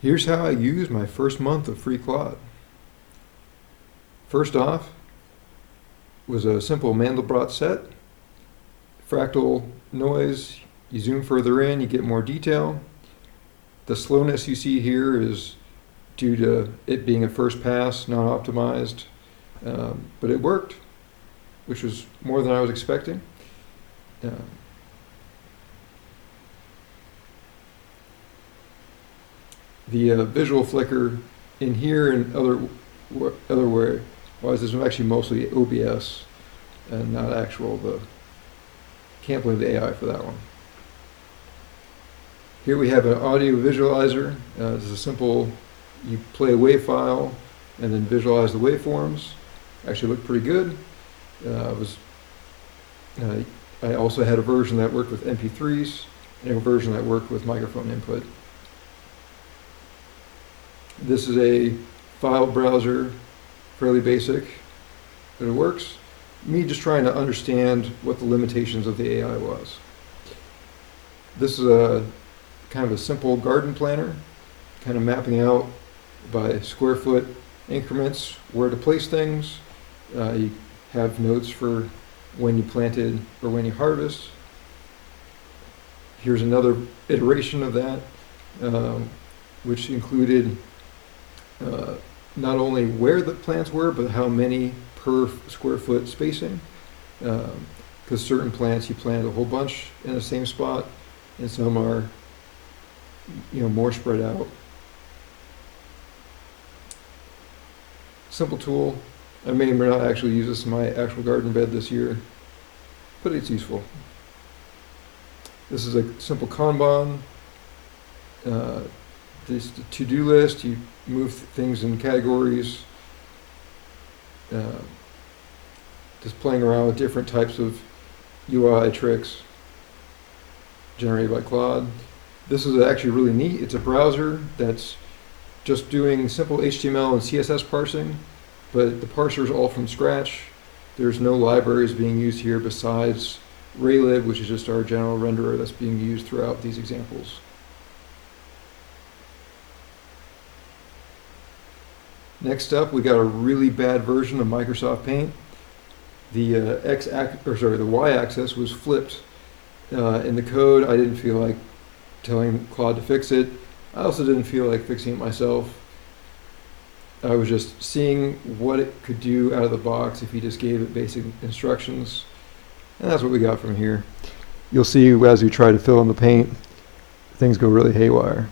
Here's how I used my first month of free Claude. First off was a simple Mandelbrot set. Fractal noise, you zoom further in, you get more detail. The slowness you see here is due to it being a first pass, not optimized, but it worked, which was more than I was expecting. The visual flicker in here and other way, this is actually mostly OBS and not actual. Can't blame the AI for that one. Here we have an audio visualizer. This is a simple, you play a WAV file and then visualize the waveforms. Actually looked pretty good. I also had a version that worked with MP3s and a version that worked with microphone input. This is a file browser, fairly basic, but it works. Me just trying to understand what the limitations of the AI was. This is a kind of a simple garden planner, kind of mapping out by square foot increments where to place things. You have notes for when you planted or when you harvest. Here's another iteration of that, which included not only where the plants were, but how many per square foot spacing. Because certain plants you plant a whole bunch in the same spot, and some are, more spread out. Simple tool. I may or may not actually use this in my actual garden bed this year, but it's useful. This is a simple Kanban. This is the to-do list. You move things in categories. Just playing around with different types of UI tricks generated by Claude. This is actually really neat. It's a browser that's just doing simple HTML and CSS parsing, but the parser is all from scratch. There's no libraries being used here besides Raylib, which is just our general renderer that's being used throughout these examples. Next up, we got a really bad version of Microsoft Paint. The y-axis was flipped in the code. I didn't feel like telling Claude to fix it. I also didn't feel like fixing it myself. I was just seeing what it could do out of the box if you just gave it basic instructions. And that's what we got from here. You'll see as we try to fill in the paint, things go really haywire.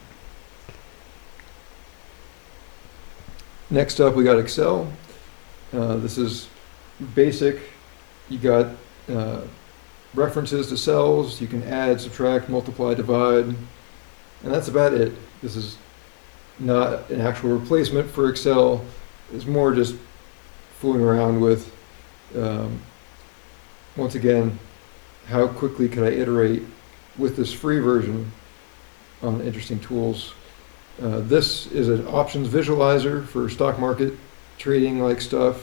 Next up, we got Excel. This is basic. You got references to cells. You can add, subtract, multiply, divide, and that's about it. This is not an actual replacement for Excel. It's more just fooling around with, once again, how quickly can I iterate with this free version on interesting tools. This is an options visualizer for stock market trading like stuff.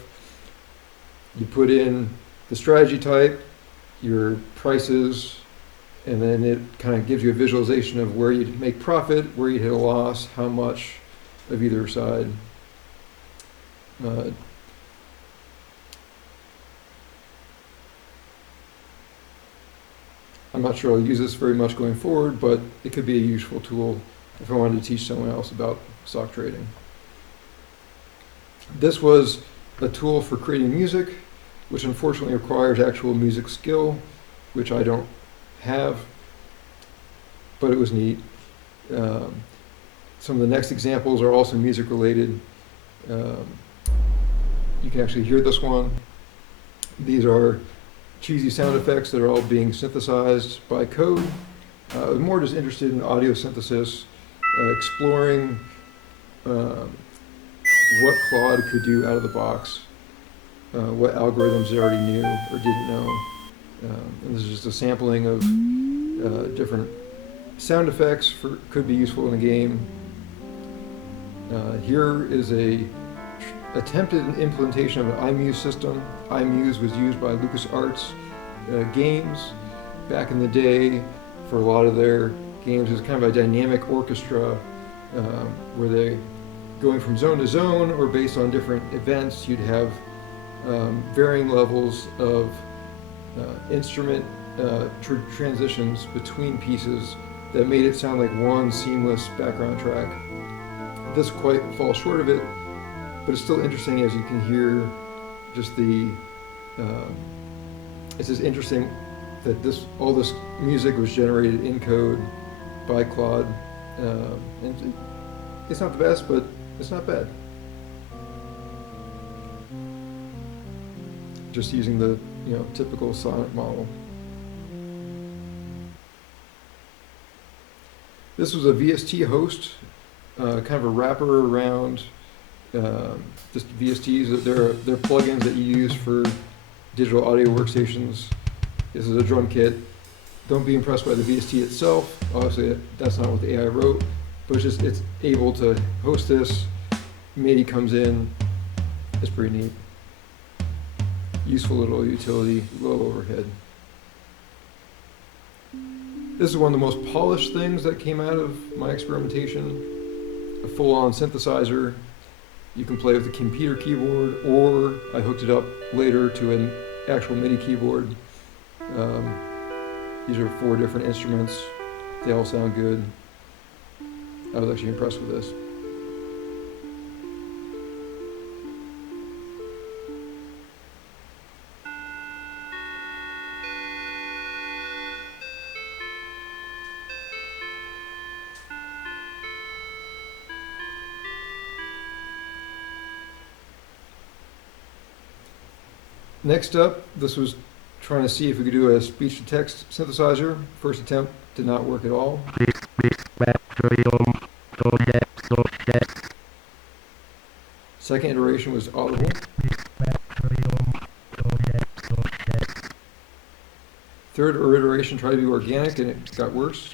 You put in the strategy type, your prices, and then it kind of gives you a visualization of where you'd make profit, where you'd hit a loss, how much of either side. I'm not sure I'll use this very much going forward, but it could be a useful tool if I wanted to teach someone else about stock trading. This was a tool for creating music, which unfortunately requires actual music skill, which I don't have, but it was neat. Some of the next examples are also music related. You can actually hear this one. These are cheesy sound effects that are all being synthesized by code. I was more just interested in audio synthesis, exploring what Claude could do out of the box, what algorithms it already knew or didn't know. And this is just a sampling of different sound effects could be useful in a game. Here is a attempted implementation of an iMuse system. iMuse was used by LucasArts games back in the day for a lot of their games. It's kind of a dynamic orchestra were they going from zone to zone or based on different events? You'd have varying levels of instrument transitions between pieces that made it sound like one seamless background track. This quite falls short of it, but it's still interesting as you can hear just the, it's just interesting that all this music was generated in code by Claude. And it's not the best, but it's not bad. Just using the typical sonic model. This was a VST host, kind of a wrapper around just VSTs. They're plugins that you use for digital audio workstations. This is a drum kit. Don't be impressed by the VST itself. Obviously, that's not what the AI wrote, but it's able to host this. MIDI comes in. It's pretty neat. Useful little utility, low overhead. This is one of the most polished things that came out of my experimentation. A full-on synthesizer. You can play with the computer keyboard, or I hooked it up later to an actual MIDI keyboard. These are 4 different instruments. They all sound good. I was actually impressed with this. Next up, this was trying to see if we could do a speech-to-text synthesizer. First attempt did not work at all. Second iteration was audible. Third iteration tried to be organic and it got worse.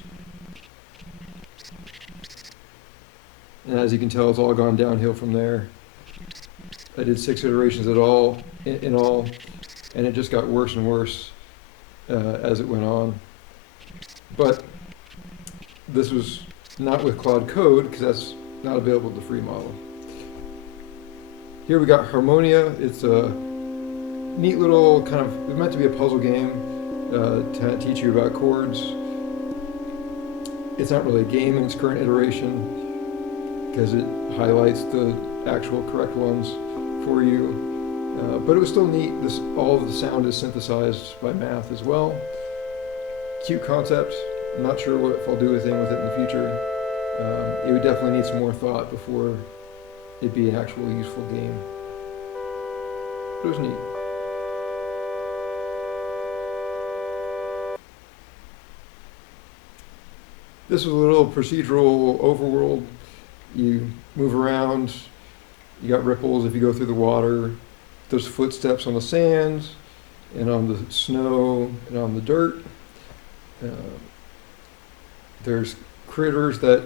And as you can tell, it's all gone downhill from there. I did 6 iterations in all, and it just got worse and worse as it went on. But this was not with Claude Code, because that's not available in the free model. Here we got Harmonia. It's a neat little kind of, it's meant to be a puzzle game to teach you about chords. It's not really a game in its current iteration, because it highlights the actual correct ones for you. But it was still neat. All of the sound is synthesized by math as well. Cute concept. I'm not sure if I'll do anything with it in the future. It would definitely need some more thought before it'd be an actual useful game. But it was neat. This was a little procedural overworld. You move around. You got ripples if you go through the water. There's footsteps on the sand and on the snow and on the dirt. There's critters that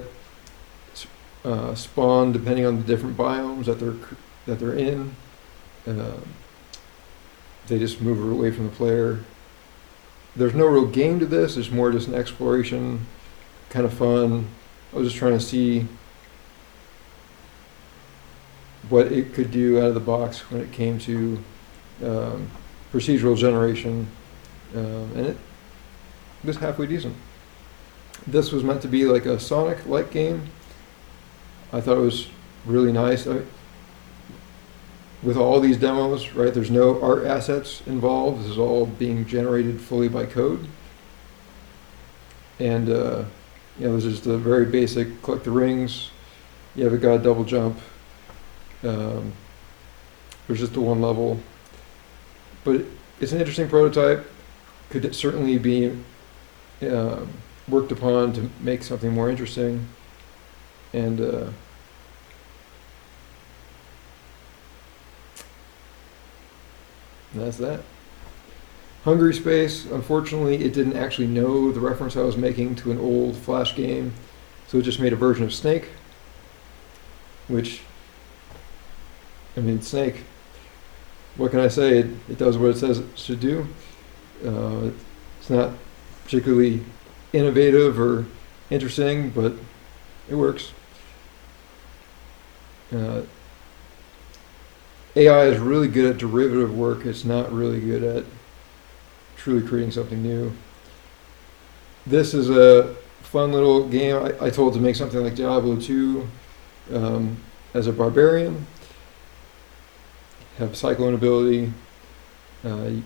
spawn depending on the different biomes that they're in. They just move away from the player. There's no real game to this. It's more just an exploration, kind of fun. I was just trying to see what it could do out of the box when it came to procedural generation, and it was halfway decent. This was meant to be like a Sonic-like game. I thought it was really nice. With all these demos, right, there's no art assets involved. This is all being generated fully by code. And this is the very basic collect the rings. You have a god double jump. There's just the one level, but it's an interesting prototype. Could certainly be worked upon to make something more interesting. And that's that. Hungry Space, unfortunately, it didn't actually know the reference I was making to an old Flash game, so it just made a version of Snake, which, I mean, Snake, what can I say? It does what it says it should do. It's not particularly innovative or interesting, but it works. Uh, AI is really good at derivative work. It's not really good at truly creating something new. This is a fun little game. I told to make something like Diablo 2 um, as a barbarian. Have cyclone ability, you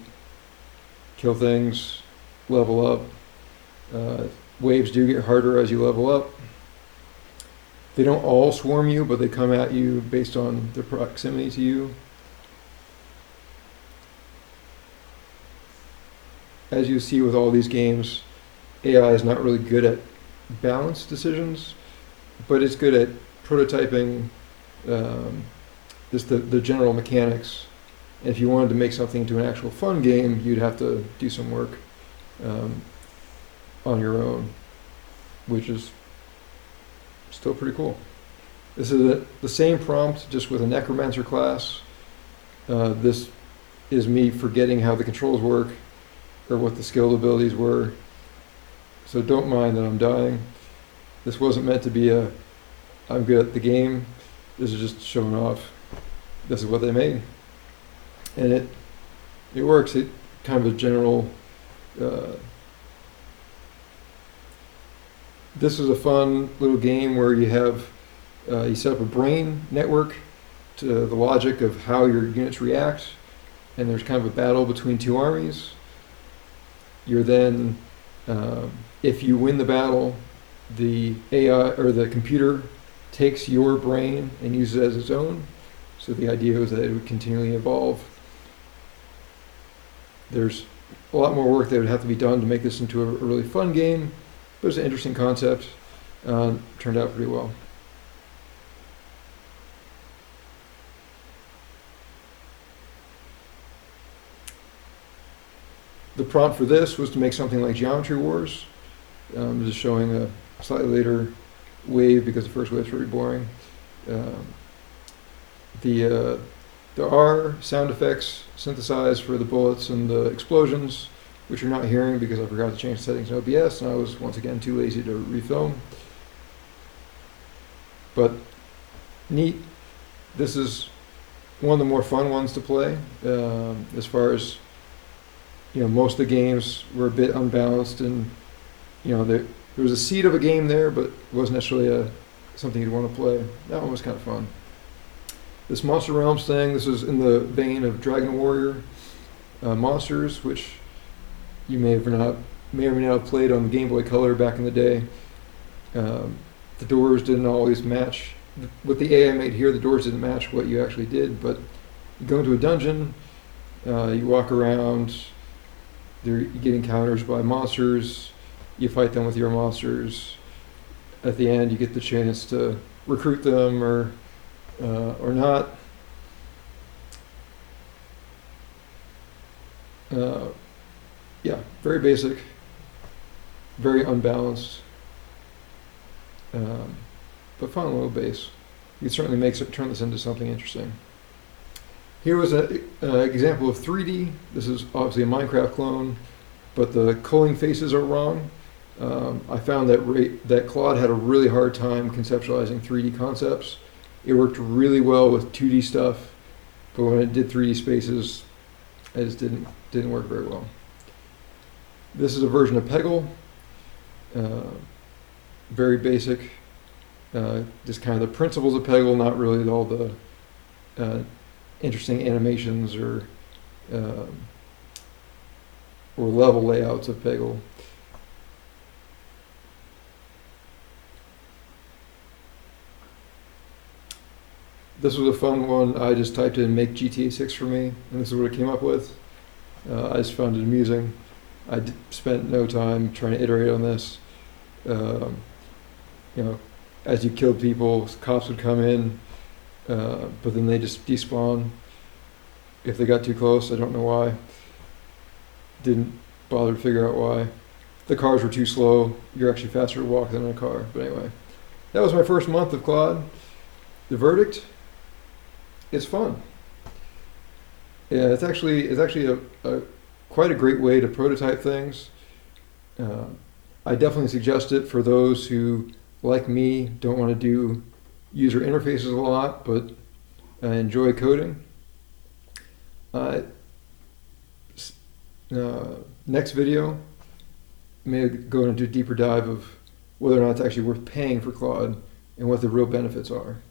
kill things, level up. Waves do get harder as you level up. They don't all swarm you, but they come at you based on their proximity to you. As you see with all these games, AI is not really good at balanced decisions, but it's good at prototyping just the general mechanics. And if you wanted to make something into an actual fun game, you'd have to do some work on your own, which is still pretty cool. This is the same prompt, just with a necromancer class. This is me forgetting how the controls work or what the skilled abilities were. So don't mind that I'm dying. This wasn't meant to be a I'm good at the game. This is just showing off. This is what they made. And it works. It kind of a general this is a fun little game where you have you set up a brain network to the logic of how your units react, and there's kind of a battle between two armies. You're then, if you win the battle, the AI or the computer takes your brain and uses it as its own. So the idea was that it would continually evolve. There's a lot more work that would have to be done to make this into a really fun game, but it's an interesting concept. Turned out pretty well. The prompt for this was to make something like Geometry Wars. Just showing a slightly later wave because the first wave's very boring. The R sound effects synthesized for the bullets and the explosions, which you're not hearing because I forgot to change the settings in OBS, and I was once again too lazy to refilm. But neat. This is one of the more fun ones to play. As far as most of the games were a bit unbalanced, and there was a seed of a game there, but it wasn't necessarily something you'd want to play. That one was kind of fun. This Monster Realms thing, this is in the vein of Dragon Warrior monsters, which you may or may not have played on the Game Boy Color back in the day. The doors didn't always match. What the AI made here, the doors didn't match what you actually did, but you go into a dungeon, you walk around, you get encounters by monsters, you fight them with your monsters. At the end, you get the chance to recruit them or not. Yeah, very basic, very unbalanced, but fun little base. You can certainly turn this into something interesting. Here was an example of 3D. This is obviously a Minecraft clone, but the culling faces are wrong. I found that Claude had a really hard time conceptualizing 3D concepts. It worked really well with 2D stuff, but when it did 3D spaces, it just didn't work very well. This is a version of Peggle, very basic, just kind of the principles of Peggle, not really all the interesting animations or level layouts of Peggle. This was a fun one. I just typed in "make GTA 6 for me," and this is what it came up with. I just found it amusing. I spent no time trying to iterate on this. As you killed people, cops would come in, but then they just despawn if they got too close. I don't know why. Didn't bother to figure out why. The cars were too slow. You're actually faster to walk than in a car. But anyway, that was my first month of Claude. The verdict: it's fun. Yeah, it's actually a quite a great way to prototype things. I definitely suggest it for those who, like me, don't want to do user interfaces a lot, but I enjoy coding. Uh, Next video may go into a deeper dive of whether or not it's actually worth paying for Claude and what the real benefits are.